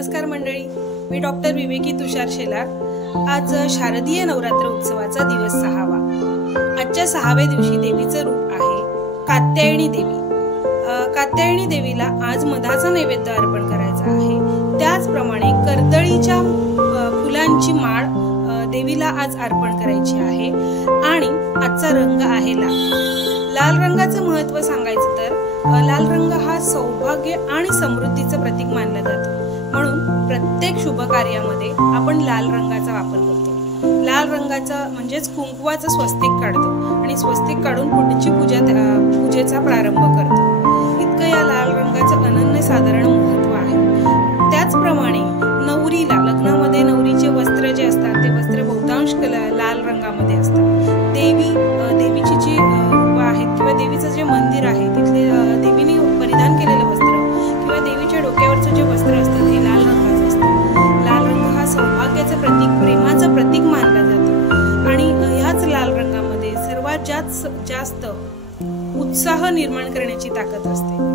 नमस्कार मंडळी, मी डॉक्टर विवेकी तुषार शेलार। आज शारदीय नवरात्र उत्सवाचा दिवस 6वा। आजच्या 6व्या दिवशी देवीचं रूप आहे कात्यायनी देवी। कात्यायनी देवीला आज मधाचा नैवेद्य अर्पण करायचा आहे। त्याचप्रमाणे कर्दळीच्या फुलांची माळ देवीला आज अर्पण करायची आहे। आणि आजचा रंग आहे लाल रंगाचं महत्त्व सांगायचं तर लाल रंग हा सौभाग्य आणि समृद्धीचं प्रतीक मानला जातो। म्हणून प्रत्येक शुभ कार्यामध्ये आपण लाल रंगाचा वापर करतो। लाल रंगाचा म्हणजेच कुंकवाचं स्वस्तिक काढतो आणि स्वस्तिक काढून पुढची पूजेचा प्रारंभ करतो। इतकं या लाल रंगाचं अनन्यसाधारण महत्त्व आहे। त्याचप्रमाणे नवरीला लग्नामध्ये नवरीचे वस्त्र जे असतात ते वस्त्र बहुतांश लाल रंगामध्ये असतात। देवीची जी आहेत किंवा देवीचं जे मंदिर आहे तिथले देवीने परिधान केलेलं वस्त्र किंवा देवीच्या डोक्यावरचं जे वस्त्र असतं ते लाल रंगाचं असतं। लाल रंग हा सौभाग्याचं प्रतीक, प्रेमाचं प्रतीक मानला जातो आणि ह्याच लाल रंगामध्ये सर्वात जास्त उत्साह निर्माण करण्याची ताकद असते।